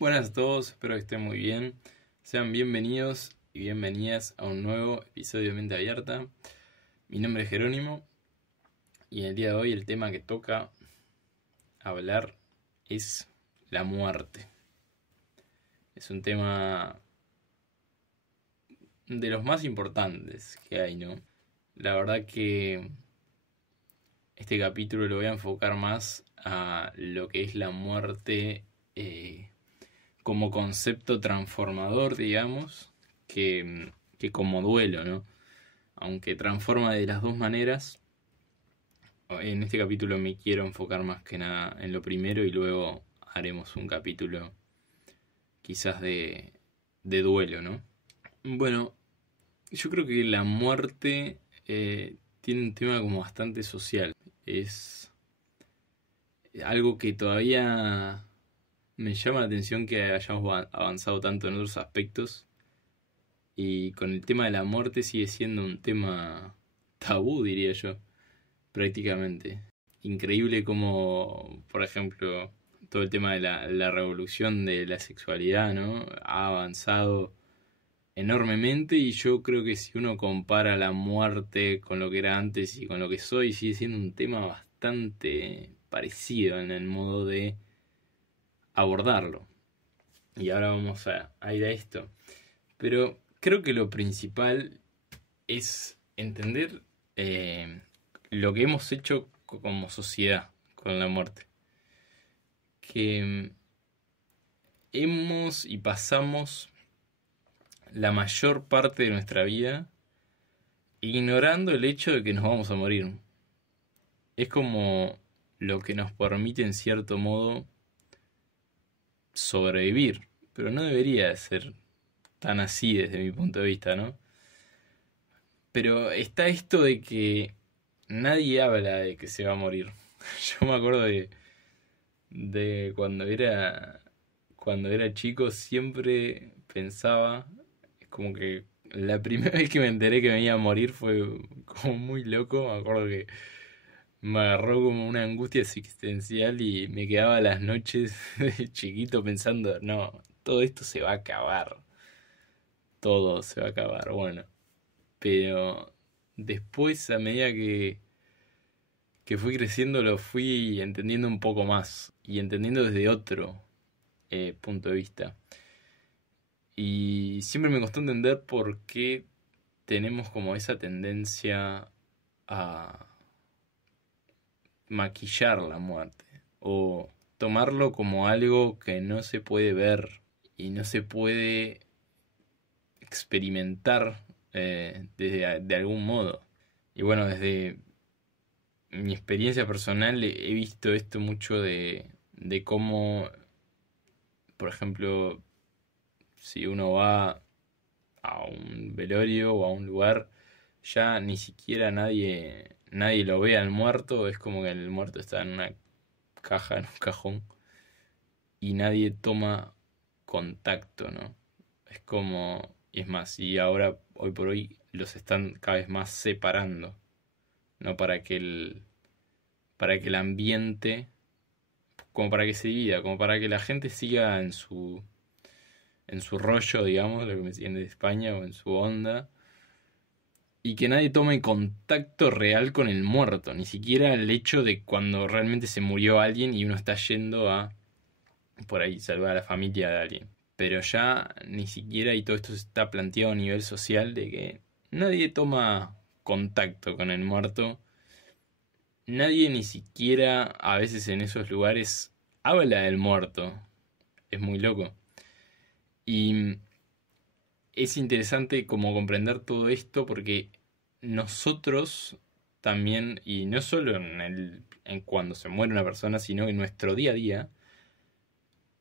Buenas a todos, espero que estén muy bien. Sean bienvenidos y bienvenidas a un nuevo episodio de Mente Abierta. Mi nombre es Jerónimo y en el día de hoy el tema que toca hablar es la muerte. Es un tema de los más importantes que hay, ¿no? La verdad que este capítulo lo voy a enfocar más a lo que es la muerte como concepto transformador, digamos, que como duelo, ¿no? Aunque transforma de las dos maneras, en este capítulo me quiero enfocar más que nada en lo primero y luego haremos un capítulo quizás de duelo, ¿no? Bueno, yo creo que la muerte tiene un tema como bastante social. Es algo que todavía me llama la atención que hayamos avanzado tanto en otros aspectos y con el tema de la muerte sigue siendo un tema tabú, diría yo, prácticamente. Increíble como, por ejemplo, todo el tema de la revolución de la sexualidad, ¿no? Ha avanzado enormemente y yo creo que si uno compara la muerte con lo que era antes y con lo que soy, sigue siendo un tema bastante parecido en el modo de abordarlo. Y ahora vamos a ir a esto. Pero creo que lo principal es entender lo que hemos hecho como sociedad con la muerte. Que hemos y pasamos la mayor parte de nuestra vida ignorando el hecho de que nos vamos a morir. Es como lo que nos permite en cierto modo sobrevivir, pero no debería ser tan así desde mi punto de vista, ¿no? Pero está esto de que nadie habla de que se va a morir. Yo me acuerdo de cuando era chico siempre pensaba, como que la primera vez que me enteré que me iba a morir fue como muy loco. Me acuerdo que me agarró como una angustia existencial y me quedaba las noches de chiquito pensando, no, todo esto se va a acabar. Todo se va a acabar, bueno. Pero después, a medida que fui creciendo, lo fui entendiendo un poco más. Y entendiendo desde otro punto de vista. Y siempre me costó entender por qué tenemos como esa tendencia a maquillar la muerte. O tomarlo como algo que no se puede ver y no se puede experimentar de algún modo. Y bueno, desde mi experiencia personal he visto esto mucho de cómo, por ejemplo, si uno va a un velorio o a un lugar, ya ni siquiera nadie lo ve al muerto, es como que el muerto está en una caja, en un cajón, y nadie toma contacto, ¿no? Es como, y es más, y ahora, hoy por hoy, los están cada vez más separando, ¿no? Para que el ambiente, como para que se divida, como para que la gente siga en su rollo, digamos, lo que me decían de España, o en su onda, y que nadie tome contacto real con el muerto, ni siquiera el hecho de cuando realmente se murió alguien y uno está yendo a, por ahí, salvar a la familia de alguien. Pero ya ni siquiera, y todo esto está planteado a nivel social, de que nadie toma contacto con el muerto. Nadie ni siquiera a veces en esos lugares habla del muerto. Es muy loco. Y es interesante como comprender todo esto porque nosotros también, y no solo en cuando se muere una persona, sino en nuestro día a día,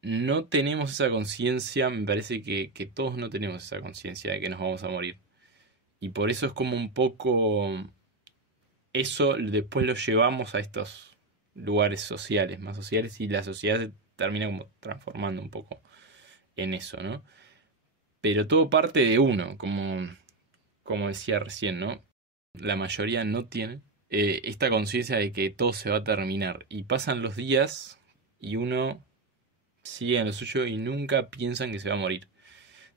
no tenemos esa conciencia, me parece que todos no tenemos esa conciencia de que nos vamos a morir. Y por eso es como un poco eso después lo llevamos a estos lugares sociales, más sociales, y la sociedad se termina como transformando un poco en eso, ¿no? Pero todo parte de uno, como decía recién, ¿no? La mayoría no tiene esta conciencia de que todo se va a terminar. Y pasan los días y uno siguen lo suyo y nunca piensan que se va a morir.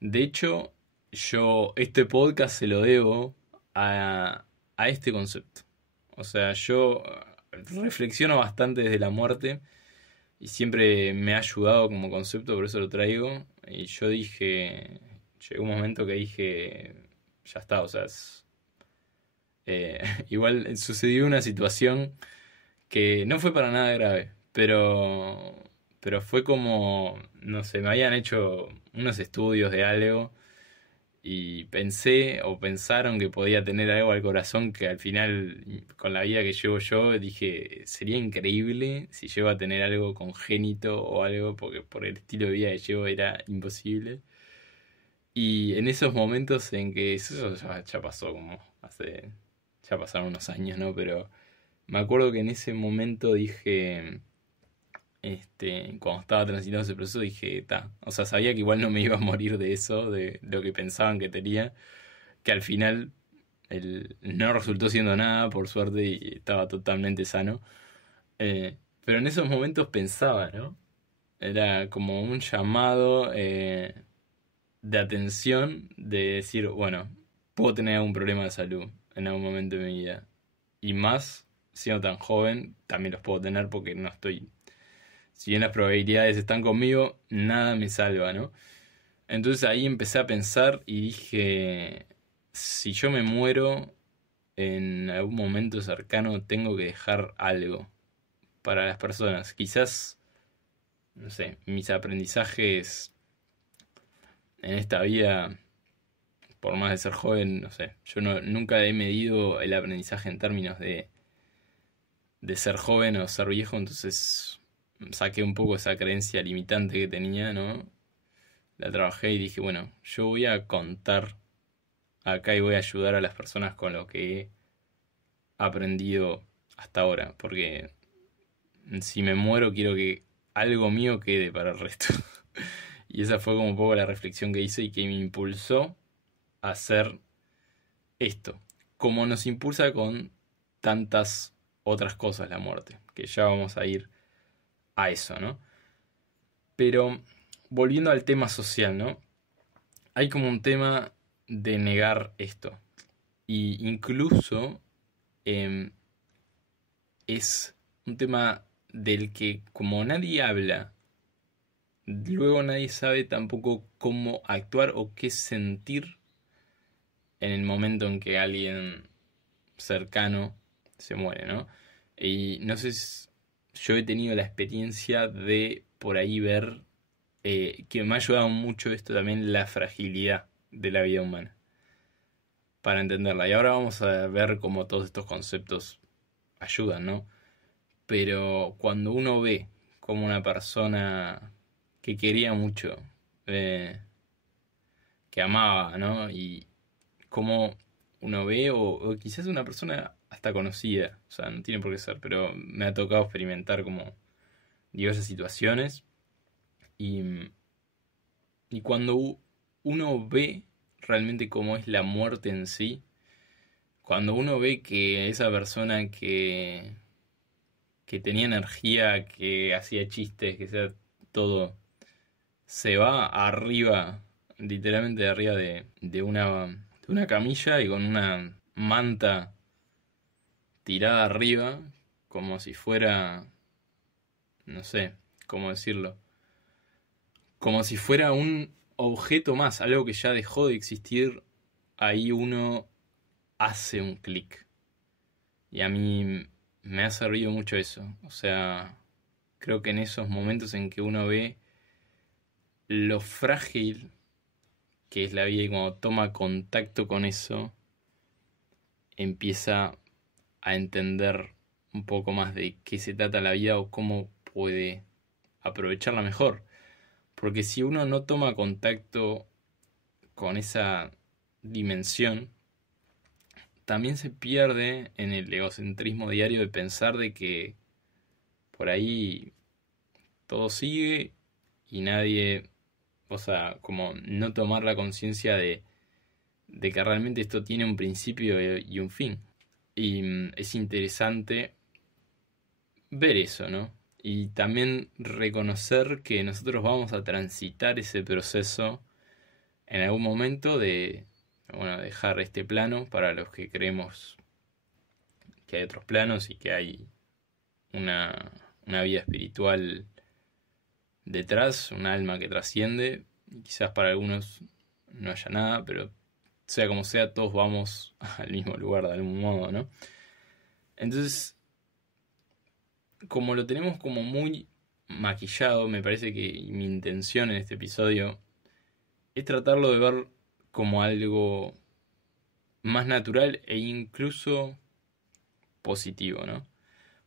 De hecho, yo este podcast se lo debo a este concepto. O sea, yo reflexiono bastante desde la muerte y siempre me ha ayudado como concepto, por eso lo traigo. Y yo dije, llegó un momento que dije, ya está, o sea, igual sucedió una situación que no fue para nada grave, pero fue como, no sé, me habían hecho unos estudios de algo y pensé o pensaron que podía tener algo al corazón que al final, con la vida que llevo yo, dije, sería increíble si llego a tener algo congénito o algo, porque por el estilo de vida que llevo era imposible. Y en esos momentos en que eso ya pasó como hace, ya pasaron unos años, ¿no? Pero me acuerdo que en ese momento dije, cuando estaba transitando ese proceso, dije, ta, o sea, sabía que igual no me iba a morir de eso, de lo que pensaban que tenía, que al final no resultó siendo nada, por suerte, y estaba totalmente sano. Pero en esos momentos pensaba, ¿no? Era como un llamado de atención, de decir, bueno, puedo tener algún problema de salud en algún momento de mi vida. Y más, siendo tan joven, también los puedo tener porque no estoy, si bien las probabilidades están conmigo, nada me salva, ¿no? Entonces ahí empecé a pensar y dije, si yo me muero en algún momento cercano, tengo que dejar algo para las personas. Quizás, no sé, mis aprendizajes en esta vida, por más de ser joven, no sé, yo nunca he medido el aprendizaje en términos de ser joven o ser viejo, entonces saqué un poco esa creencia limitante que tenía, ¿no? La trabajé y dije, bueno, yo voy a contar acá y voy a ayudar a las personas con lo que he aprendido hasta ahora, porque si me muero quiero que algo mío quede para el resto. Y esa fue como un poco la reflexión que hice y que me impulsó a hacer esto, como nos impulsa con tantas otras cosas la muerte, que ya vamos a ir a eso, ¿no? Pero volviendo al tema social, ¿no? Hay como un tema de negar esto. Y incluso em, es un tema del que como nadie habla, luego nadie sabe tampoco cómo actuar o qué sentir en el momento en que alguien cercano se muere, ¿no? Y no sé si yo he tenido la experiencia de por ahí ver que me ha ayudado mucho esto también, la fragilidad de la vida humana, para entenderla. Y ahora vamos a ver cómo todos estos conceptos ayudan, ¿no? Pero cuando uno ve como una persona que quería mucho, eh, que amaba, ¿no? Y como uno ve, o quizás una persona hasta conocida, o sea, no tiene por qué ser, pero me ha tocado experimentar como diversas situaciones y, y cuando uno ve realmente cómo es la muerte en sí, cuando uno ve que esa persona que tenía energía, que hacía chistes, que sea todo, se va arriba, literalmente de arriba de una camilla y con una manta tirada arriba, como si fuera, no sé, cómo decirlo, como si fuera un objeto más, algo que ya dejó de existir, ahí uno hace un clic. Y a mí me ha servido mucho eso. O sea, creo que en esos momentos en que uno ve lo frágil que es la vida y cuando toma contacto con eso, empieza a entender un poco más de qué se trata la vida o cómo puede aprovecharla mejor. Porque si uno no toma contacto con esa dimensión, también se pierde en el egocentrismo diario de pensar de que por ahí todo sigue y nadie, o sea, como no tomar la conciencia de que realmente esto tiene un principio y un fin. Y es interesante ver eso, ¿no? Y también reconocer que nosotros vamos a transitar ese proceso en algún momento de, bueno, dejar este plano para los que creemos que hay otros planos y que hay una vida espiritual detrás, un alma que trasciende. Quizás para algunos no haya nada, pero sea como sea, todos vamos al mismo lugar de algún modo, ¿no? Entonces, como lo tenemos como muy maquillado, me parece que mi intención en este episodio es tratarlo de ver como algo más natural e incluso positivo, ¿no?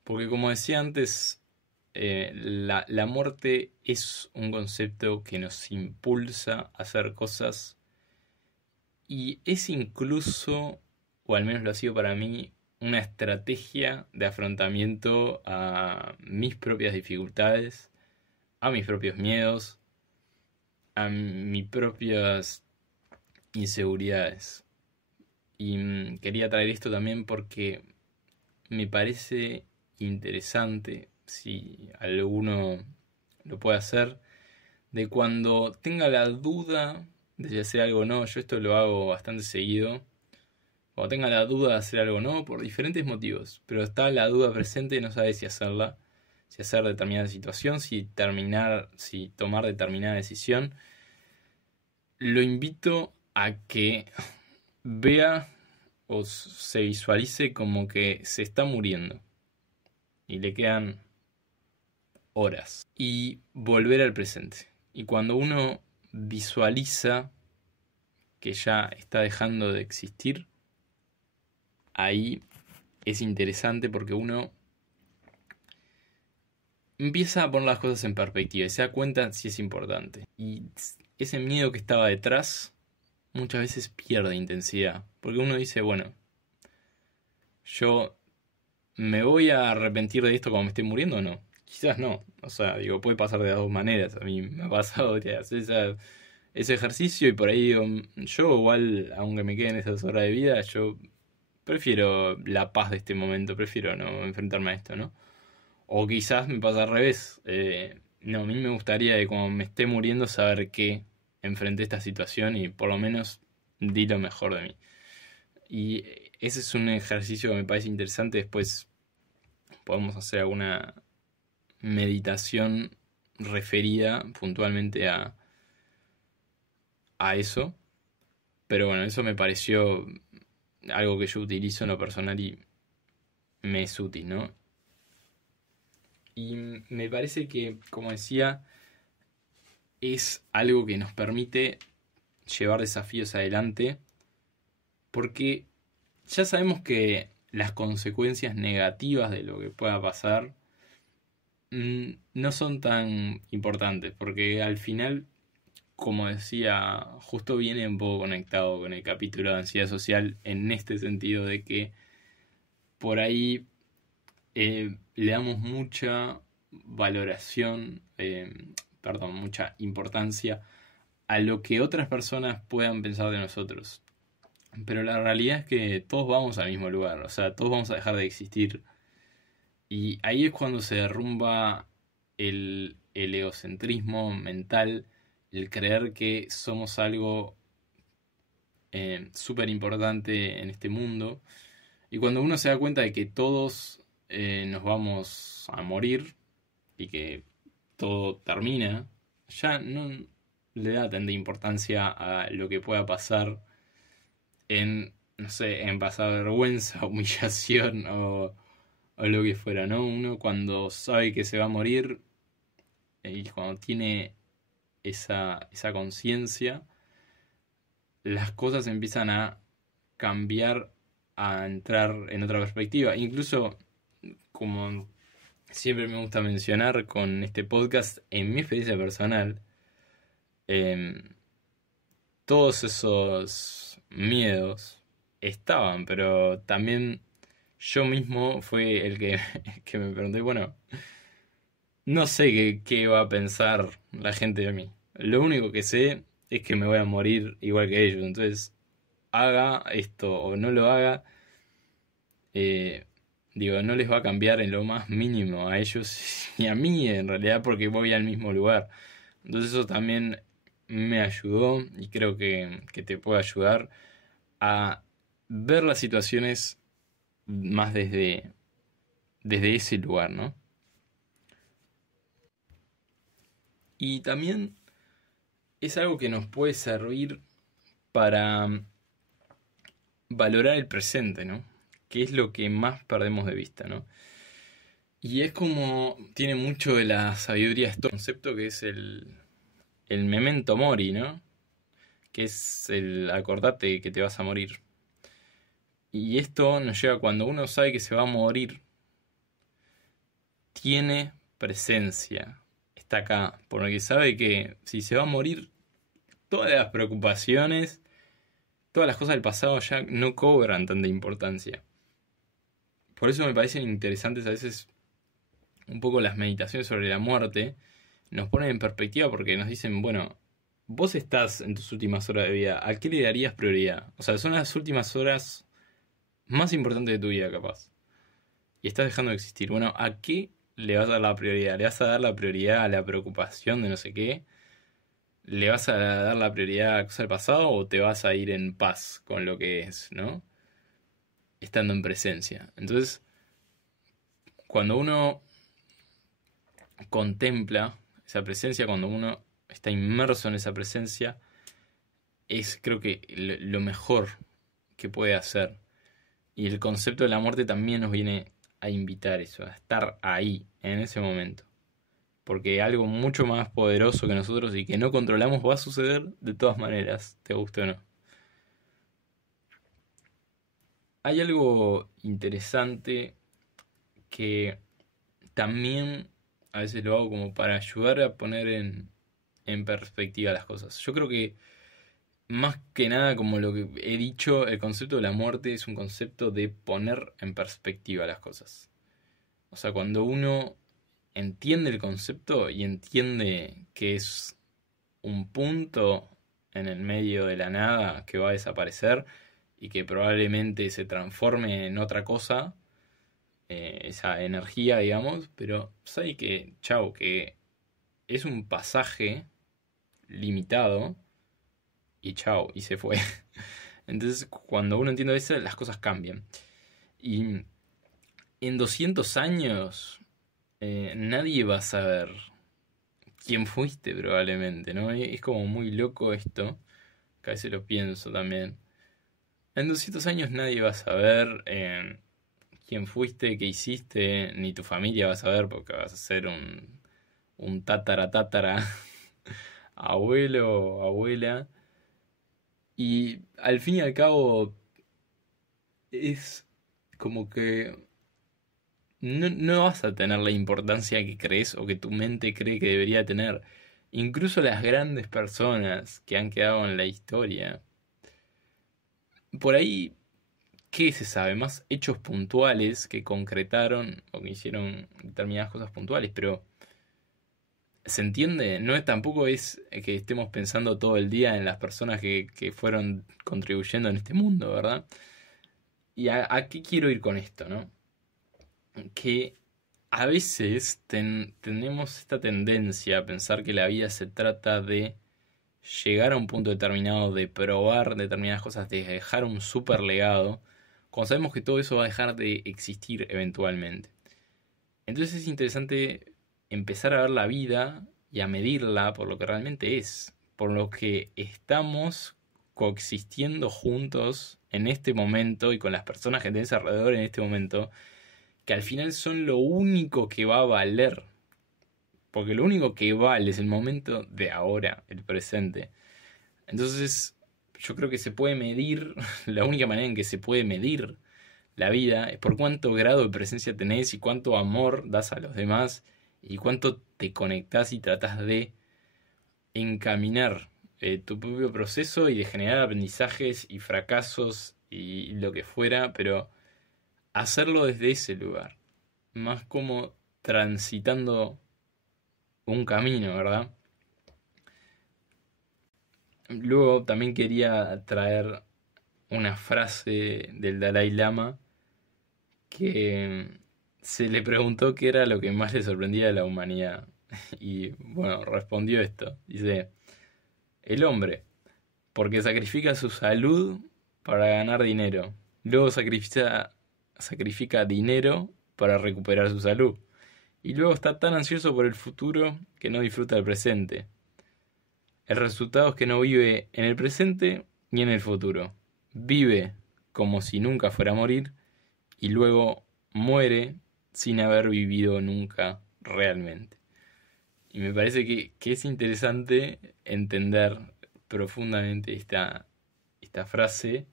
Porque como decía antes, la muerte es un concepto que nos impulsa a hacer cosas y es incluso, o al menos lo ha sido para mí, una estrategia de afrontamiento a mis propias dificultades, a mis propios miedos, a mis propias inseguridades. Y quería traer esto también porque me parece interesante, si alguno lo puede hacer, de cuando tenga la duda de si hacer algo o no. Yo esto lo hago bastante seguido. Cuando tenga la duda de hacer algo o no, por diferentes motivos, pero está la duda presente y no sabe si hacerla, si hacer determinada situación, si tomar determinada decisión. Lo invito a que vea o se visualice como que se está muriendo y le quedan horas y volver al presente. Y cuando uno visualiza que ya está dejando de existir, ahí es interesante porque uno empieza a poner las cosas en perspectiva y se da cuenta si es importante. Y ese miedo que estaba detrás muchas veces pierde intensidad. Porque uno dice, bueno, yo me voy a arrepentir de esto cuando me esté muriendo o no. Quizás no. O sea, digo, puede pasar de las dos maneras. A mí me ha pasado que hacer ese ejercicio y por ahí digo, yo igual, aunque me queden esas horas de vida, yo prefiero la paz de este momento, prefiero no enfrentarme a esto, ¿no? O quizás me pasa al revés. No, a mí me gustaría de cuando me esté muriendo saber que enfrenté esta situación y por lo menos di lo mejor de mí. Y ese es un ejercicio que me parece interesante. Después podemos hacer alguna meditación referida puntualmente a eso. Pero bueno, eso me pareció algo que yo utilizo en lo personal y me es útil, ¿no? Y me parece que, como decía, es algo que nos permite llevar desafíos adelante porque ya sabemos que las consecuencias negativas de lo que pueda pasar no son tan importantes porque al final, como decía, justo viene un poco conectado con el capítulo de ansiedad social en este sentido de que por ahí le damos mucha valoración, perdón, mucha importancia a lo que otras personas puedan pensar de nosotros. Pero la realidad es que todos vamos al mismo lugar, o sea, todos vamos a dejar de existir. Y ahí es cuando se derrumba el egocentrismo mental, el creer que somos algo súper importante en este mundo. Y cuando uno se da cuenta de que todos nos vamos a morir y que todo termina, ya no le da tanta importancia a lo que pueda pasar en, no sé, en pasar vergüenza, humillación o lo que fuera, ¿no? Uno cuando sabe que se va a morir y cuando tiene esa conciencia, las cosas empiezan a cambiar, a entrar en otra perspectiva. Incluso, como siempre me gusta mencionar con este podcast, en mi experiencia personal, eh, todos esos miedos estaban, pero también yo mismo fue el que, que me pregunté, bueno, no sé qué va a pensar la gente de mí. Lo único que sé es que me voy a morir igual que ellos. Entonces, haga esto o no lo haga, eh, Digo, no les va a cambiar en lo más mínimo a ellos y a mí en realidad porque voy al mismo lugar. Entonces eso también me ayudó y creo que te puede ayudar a ver las situaciones más desde ese lugar, ¿no? Y también es algo que nos puede servir para valorar el presente, ¿no? Que es lo que más perdemos de vista, ¿no? Y es como tiene mucho de la sabiduría este concepto que es el memento mori, ¿no? Que es el acordate que te vas a morir. Y esto nos lleva cuando uno sabe que se va a morir, tiene presencia, está acá, porque sabe que si se va a morir, todas las preocupaciones, todas las cosas del pasado ya no cobran tanta importancia. Por eso me parecen interesantes a veces un poco las meditaciones sobre la muerte, nos ponen en perspectiva porque nos dicen, bueno, vos estás en tus últimas horas de vida, ¿a qué le darías prioridad? O sea, son las últimas horas más importantes de tu vida, capaz. Y estás dejando de existir. Bueno, ¿a qué le vas a dar la prioridad? ¿Le vas a dar la prioridad a la preocupación de no sé qué? ¿Le vas a dar la prioridad a cosas del pasado o te vas a ir en paz con lo que es, ¿no? Estando en presencia. Entonces, cuando uno contempla esa presencia, cuando uno está inmerso en esa presencia, es creo que lo mejor que puede hacer. Y el concepto de la muerte también nos viene a invitar eso, a estar ahí, en ese momento. Porque algo mucho más poderoso que nosotros y que no controlamos va a suceder de todas maneras, te guste o no. Hay algo interesante que también a veces lo hago como para ayudar a poner en perspectiva las cosas. Yo creo que más que nada, como lo que he dicho, el concepto de la muerte es un concepto de poner en perspectiva las cosas. O sea, cuando uno entiende el concepto y entiende que es un punto en el medio de la nada que va a desaparecer y que probablemente se transforme en otra cosa, esa energía, digamos, pero sabe que, chau, que es un pasaje limitado y chau, y se fue. Entonces, cuando uno entiende eso, las cosas cambian. Y en 200 años, nadie va a saber quién fuiste, probablemente, ¿no? Es como muy loco esto, que a veces lo pienso también. En 200 años nadie va a saber quién fuiste, qué hiciste, ni tu familia va a saber porque vas a ser un tatara abuelo o abuela. Y al fin y al cabo es como que no vas a tener la importancia que crees o que tu mente cree que debería tener. Incluso las grandes personas que han quedado en la historia. Por ahí, ¿qué se sabe? Más hechos puntuales que concretaron o que hicieron determinadas cosas puntuales, pero ¿se entiende? No es, tampoco es que estemos pensando todo el día en las personas que fueron contribuyendo en este mundo, ¿verdad? ¿Y a qué quiero ir con esto, no? Que a veces tenemos esta tendencia a pensar que la vida se trata de llegar a un punto determinado, de probar determinadas cosas, de dejar un super legado, cuando sabemos que todo eso va a dejar de existir eventualmente. Entonces es interesante empezar a ver la vida y a medirla por lo que realmente es, por lo que estamos coexistiendo juntos en este momento y con las personas que tenés alrededor en este momento, que al final son lo único que va a valer. Porque lo único que vale es el momento de ahora, el presente. Entonces, yo creo que se puede medir, la única manera en que se puede medir la vida es por cuánto grado de presencia tenés y cuánto amor das a los demás y cuánto te conectás y tratás de encaminar tu propio proceso y de generar aprendizajes y fracasos y lo que fuera, pero hacerlo desde ese lugar, más como transitando un camino, ¿verdad? Luego también quería traer una frase del Dalai Lama que se le preguntó qué era lo que más le sorprendía de la humanidad. Y bueno, respondió esto. Dice, el hombre, porque sacrifica su salud para ganar dinero. Luego sacrifica dinero para recuperar su salud. Y luego está tan ansioso por el futuro que no disfruta del presente. El resultado es que no vive en el presente ni en el futuro. Vive como si nunca fuera a morir y luego muere sin haber vivido nunca realmente. Y me parece que es interesante entender profundamente esta frase,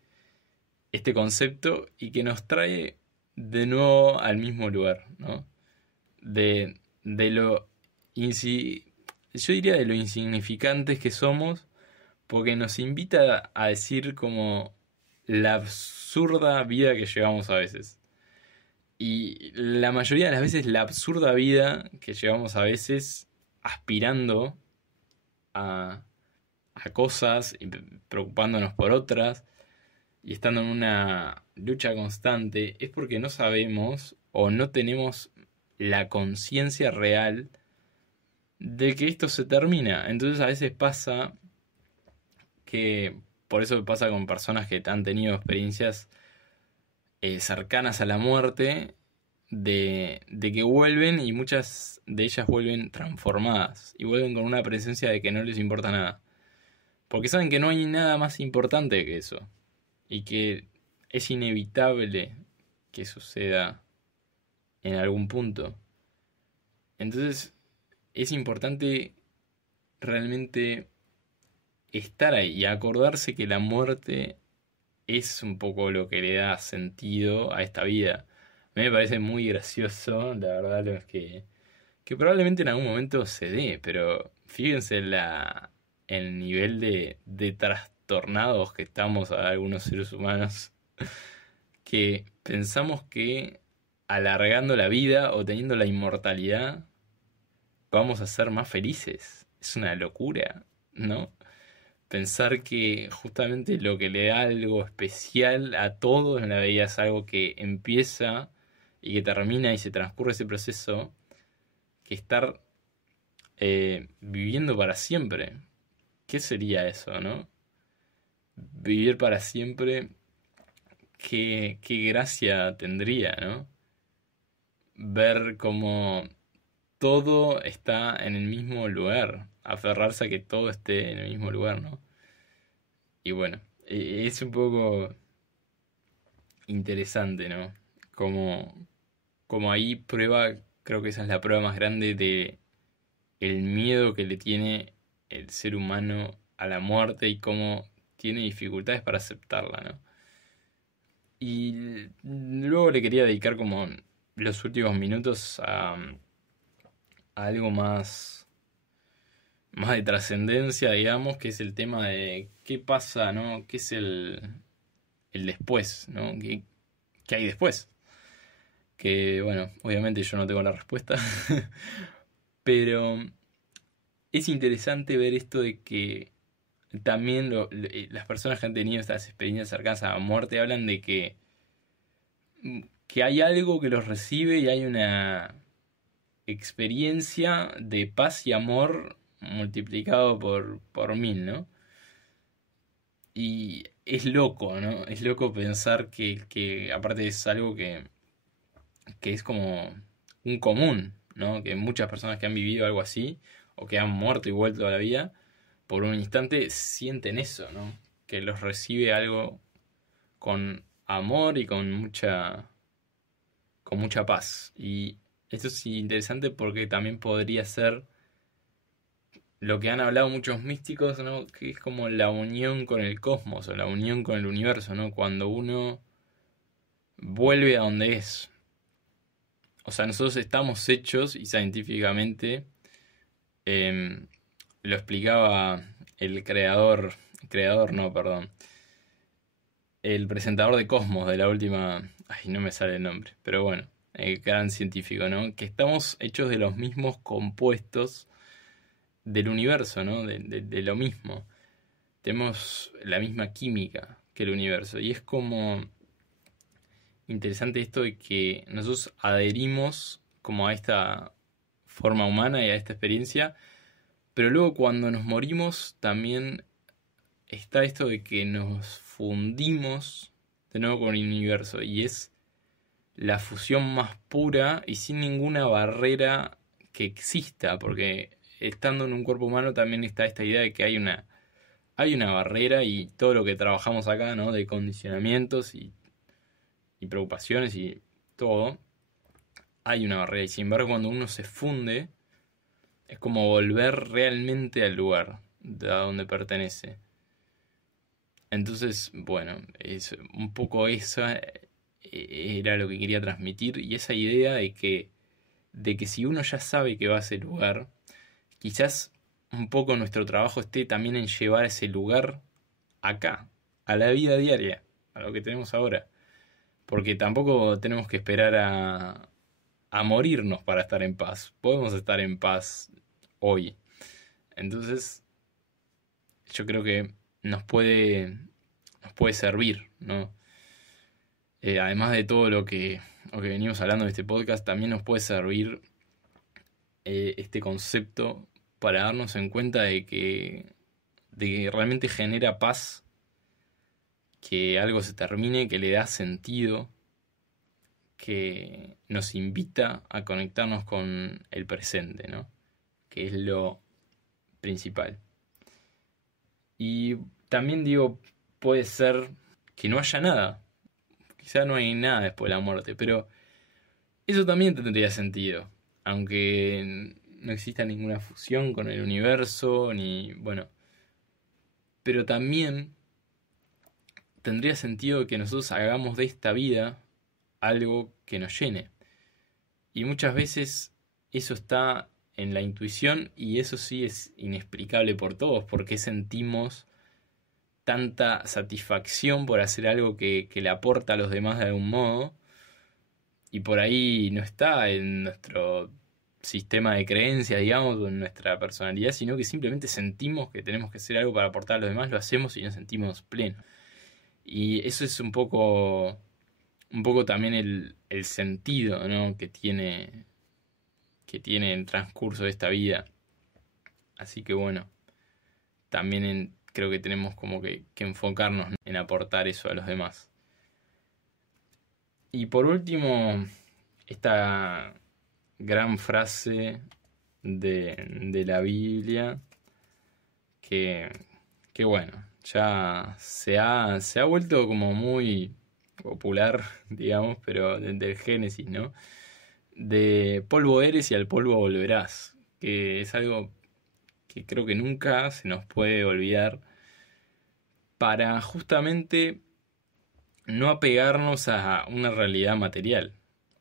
este concepto, y que nos trae de nuevo al mismo lugar, ¿no? De lo yo diría de lo insignificantes que somos, porque nos invita a decir como la absurda vida que llevamos a veces. Y la mayoría de las veces la absurda vida que llevamos a veces aspirando a, a cosas y preocupándonos por otras y estando en una lucha constante es porque no sabemos o no tenemos la conciencia real de que esto se termina. Entonces a veces pasa que, por eso pasa con personas que han tenido experiencias cercanas a la muerte, de que vuelven y muchas de ellas vuelven transformadas y vuelven con una presencia de que no les importa nada. Porque saben que no hay nada más importante que eso y que es inevitable que suceda en algún punto. Entonces es importante realmente estar ahí y acordarse que la muerte es un poco lo que le da sentido a esta vida. A mí me parece muy gracioso, la verdad, que probablemente en algún momento se dé, pero fíjense el nivel de trastornados que estamos a algunos seres humanos, que pensamos que alargando la vida o teniendo la inmortalidad vamos a ser más felices. Es una locura, ¿no? Pensar que justamente lo que le da algo especial a todos en la vida es algo que empieza y que termina y se transcurre ese proceso, que estar viviendo para siempre. ¿Qué sería eso, no? Vivir para siempre, qué gracia tendría, ¿no? Ver cómo todo está en el mismo lugar, aferrarse a que todo esté en el mismo lugar, ¿no? Y bueno, es un poco interesante, ¿no? Como ahí prueba, creo que esa es la prueba más grande de el miedo que le tiene el ser humano a la muerte y cómo tiene dificultades para aceptarla, ¿no? Y luego le quería dedicar como los últimos minutos a algo más de trascendencia, digamos, que es el tema de qué pasa, ¿no? ¿Qué es el después, ¿no? ¿Qué hay después? Que, bueno, obviamente yo no tengo la respuesta, pero es interesante ver esto de que también las personas que han tenido estas experiencias cercanas a la muerte hablan de que hay algo que los recibe y hay una experiencia de paz y amor multiplicado por mil, ¿no? Y es loco, ¿no? Es loco pensar que aparte es algo que es como un común, ¿no? Que muchas personas que han vivido algo así o que han muerto y vuelto a la vida, por un instante sienten eso, ¿no? Que los recibe algo con amor y con mucha paz. Y esto es interesante porque también podría ser lo que han hablado muchos místicos, ¿no? Que es como la unión con el cosmos o la unión con el universo, ¿no? Cuando uno vuelve a donde es. O sea, nosotros estamos hechos y científicamente eh, lo explicaba el creador no, perdón, el presentador de Cosmos de la última, ay, no me sale el nombre, pero bueno, el gran científico, ¿no? Que estamos hechos de los mismos compuestos del universo, ¿no? De lo mismo. Tenemos la misma química que el universo y es como interesante esto de que nosotros adherimos como a esta forma humana y a esta experiencia, pero luego cuando nos morimos también está esto de que nos fundimos de nuevo con el universo y es la fusión más pura y sin ninguna barrera que exista, porque estando en un cuerpo humano también está esta idea de que hay una barrera y todo lo que trabajamos acá, ¿no? De condicionamientos y preocupaciones y todo, hay una barrera y sin embargo cuando uno se funde es como volver realmente al lugar de a donde pertenece. Entonces, bueno, es un poco eso era lo que quería transmitir y esa idea de que si uno ya sabe que va a ese lugar, quizás un poco nuestro trabajo esté también en llevar ese lugar acá, a la vida diaria, a lo que tenemos ahora. Porque tampoco tenemos que esperar a morirnos para estar en paz. Podemos estar en paz hoy. Entonces, yo creo que nos puede servir, ¿no? Además de todo lo que venimos hablando en este podcast, también nos puede servir este concepto para darnos en cuenta de que realmente genera paz, que algo se termine, que le da sentido, que nos invita a conectarnos con el presente, ¿no? Que es lo principal. Y también digo, puede ser que no haya nada. Quizá no hay nada después de la muerte, pero eso también tendría sentido. Aunque no exista ninguna fusión con el universo, ni bueno. Pero también tendría sentido que nosotros hagamos de esta vida algo que nos llene. Y muchas veces eso está en la intuición y eso sí es inexplicable por todos, porque sentimos tanta satisfacción por hacer algo que le aporta a los demás de algún modo y por ahí no está en nuestro sistema de creencias, digamos, o en nuestra personalidad, sino que simplemente sentimos que tenemos que hacer algo para aportar a los demás, lo hacemos y nos sentimos plenos. Y eso es un poco también el sentido, ¿no? que tiene el transcurso de esta vida. Así que bueno, también creo que tenemos como que enfocarnos en aportar eso a los demás. Y por último, esta gran frase de la Biblia que, que bueno, ya se ha vuelto como muy popular, digamos, pero del Génesis, ¿no? De polvo eres y al polvo volverás, que es algo que creo que nunca se nos puede olvidar para justamente no apegarnos a una realidad material.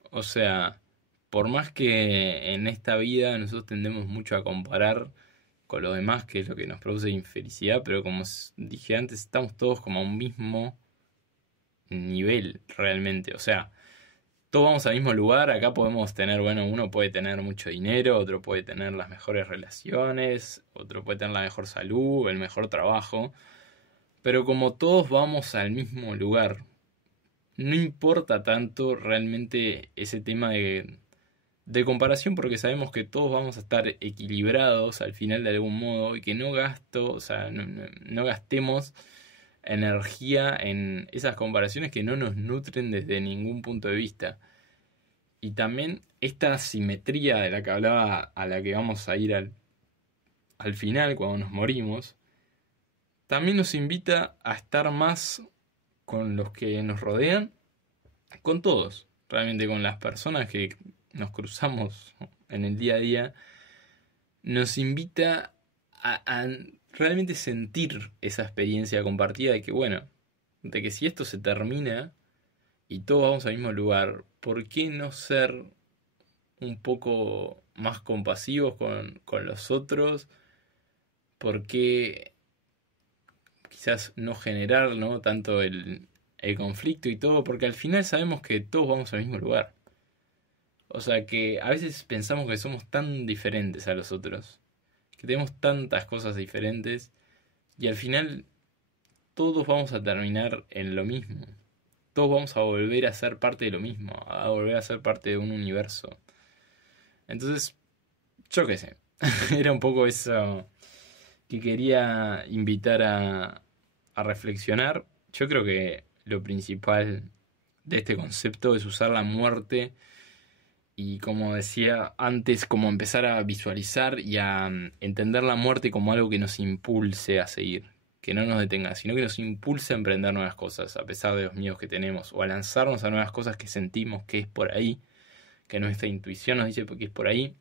O sea, por más que en esta vida nosotros tendemos mucho a comparar con los demás, que es lo que nos produce infelicidad, pero como dije antes, estamos todos como a un mismo nivel realmente. O sea, todos vamos al mismo lugar, acá podemos tener, bueno, uno puede tener mucho dinero, otro puede tener las mejores relaciones, otro puede tener la mejor salud, el mejor trabajo, pero como todos vamos al mismo lugar, no importa tanto realmente ese tema de comparación porque sabemos que todos vamos a estar equilibrados al final de algún modo y que o sea, no gastemos energía en esas comparaciones que no nos nutren desde ningún punto de vista. Y también esta simetría de la que hablaba, a la que vamos a ir al final, cuando nos morimos, también nos invita a estar más con los que nos rodean, con todos, realmente con las personas que nos cruzamos en el día a día, nos invita a realmente sentir esa experiencia compartida de que, bueno, de que si esto se termina y todos vamos al mismo lugar, ¿por qué no ser un poco más compasivos con los otros? ¿Por qué quizás no generar, ¿no? tanto el conflicto y todo? Porque al final sabemos que todos vamos al mismo lugar. O sea que a veces pensamos que somos tan diferentes a los otros, que tenemos tantas cosas diferentes y al final todos vamos a terminar en lo mismo. todos vamos a volver a ser parte de lo mismo, a volver a ser parte de un universo. Entonces, yo qué sé, era un poco eso que quería invitar a reflexionar. Yo creo que lo principal de este concepto es usar la muerte y, como decía antes, como empezar a visualizar y a entender la muerte como algo que nos impulse a seguir, que no nos detenga, sino que nos impulse a emprender nuevas cosas a pesar de los miedos que tenemos, o a lanzarnos a nuevas cosas que sentimos que es por ahí, que nuestra intuición nos dice que es por ahí.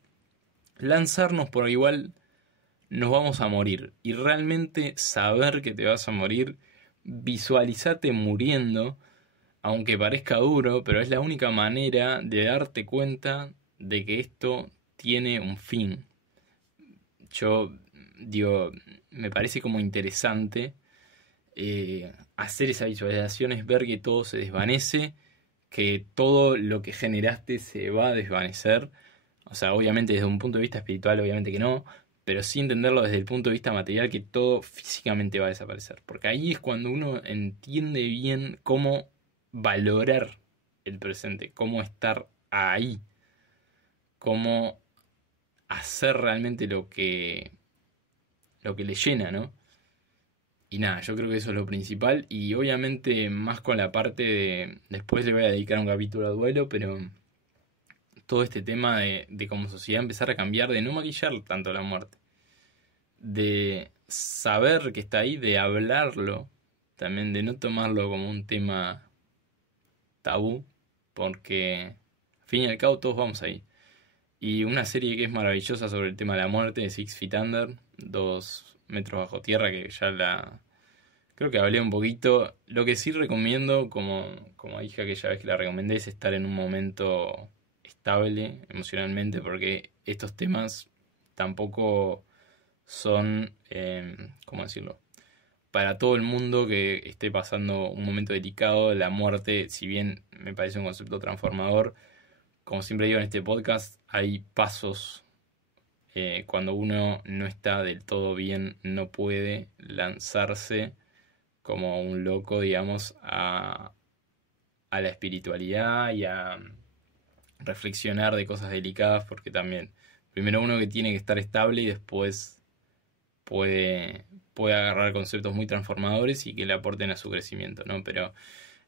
Lanzarnos, por igual nos vamos a morir, y realmente saber que te vas a morir, visualizarte muriendo, aunque parezca duro, pero es la única manera de darte cuenta de que esto tiene un fin. Yo digo, me parece como interesante hacer esa visualización, es ver que todo se desvanece, que todo lo que generaste se va a desvanecer. O sea, obviamente desde un punto de vista espiritual, obviamente que no, pero sí entenderlo desde el punto de vista material, que todo físicamente va a desaparecer. Porque ahí es cuando uno entiende bien cómo valorar el presente, cómo estar ahí, cómo hacer realmente lo que le llena, ¿no? Y nada, yo creo que eso es lo principal, y obviamente más con la parte de... Después le voy a dedicar un capítulo a duelo, pero todo este tema de como sociedad empezar a cambiar, de no maquillar tanto la muerte, de saber que está ahí, de hablarlo, también de no tomarlo como un tema tabú, porque al fin y al cabo todos vamos ahí. Y una serie que es maravillosa sobre el tema de la muerte es 6 Feet Under, 2 metros bajo tierra, que ya creo que hablé un poquito. Lo que sí recomiendo, como dije aquella vez que la recomendé, es estar en un momento estable emocionalmente, porque estos temas tampoco son, ¿cómo decirlo? Para todo el mundo que esté pasando un momento delicado. La muerte, si bien me parece un concepto transformador, como siempre digo en este podcast, hay pasos. Cuando uno no está del todo bien, no puede lanzarse como un loco, digamos, a la espiritualidad y a reflexionar de cosas delicadas, porque también, primero uno que tiene que estar estable y después puede agarrar conceptos muy transformadores y que le aporten a su crecimiento, ¿no? Pero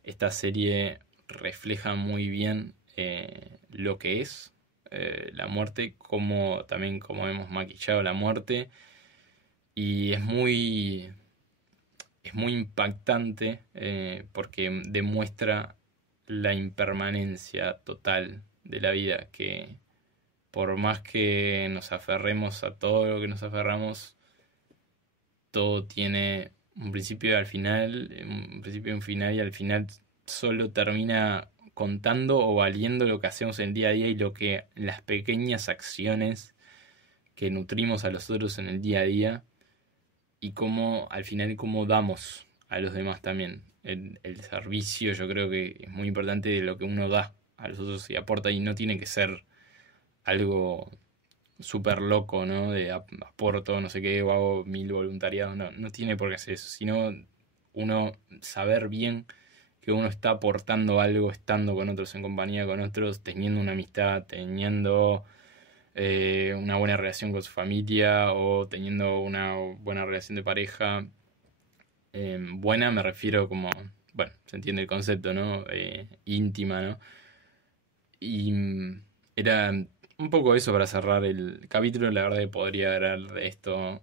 esta serie refleja muy bien lo que es la muerte, también como hemos maquillado la muerte, y es muy impactante porque demuestra la impermanencia total de la vida, que por más que nos aferremos a todo lo que nos aferramos, todo tiene un principio y al final, un principio y un final, y al final solo termina contando o valiendo lo que hacemos en el día a día, y las pequeñas acciones que nutrimos a los otros en el día a día, y cómo al final cómo damos a los demás también. El servicio, yo creo que es muy importante, de lo que uno da a los otros y aporta, y no tiene que ser algo súper loco, ¿no? De aporto, no sé qué, o hago 1000 voluntariados. No tiene por qué hacer eso, sino uno saber bien que uno está aportando algo estando con otros, en compañía con otros, teniendo una amistad, teniendo una buena relación con su familia, o teniendo una buena relación de pareja. Buena me refiero como, bueno, se entiende el concepto, ¿no? Íntima, ¿no? Y era un poco eso para cerrar el capítulo. La verdad que podría hablar de esto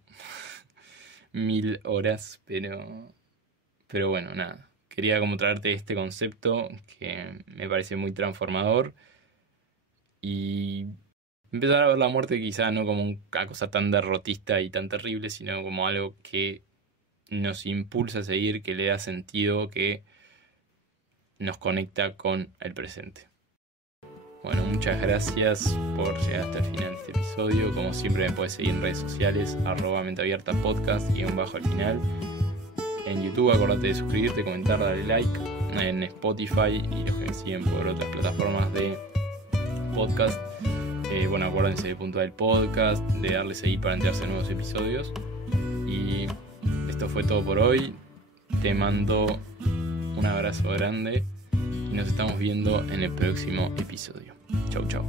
1000 horas, pero bueno, nada. Quería como traerte este concepto que me parece muy transformador, y empezar a ver la muerte quizá no como una cosa tan derrotista y tan terrible, sino como algo que nos impulsa a seguir, que le da sentido, que nos conecta con el presente. Bueno, muchas gracias por llegar hasta el final de este episodio. Como siempre me puedes seguir en redes sociales, @menteabiertapodcast y _ al final. En YouTube acordate de suscribirte, comentar, darle like. En Spotify y los que me siguen por otras plataformas de podcast, bueno, acuérdense de puntuar el podcast, de darle seguir para enterarse de nuevos episodios. Y esto fue todo por hoy. Te mando un abrazo grande y nos estamos viendo en el próximo episodio. Chau, chau.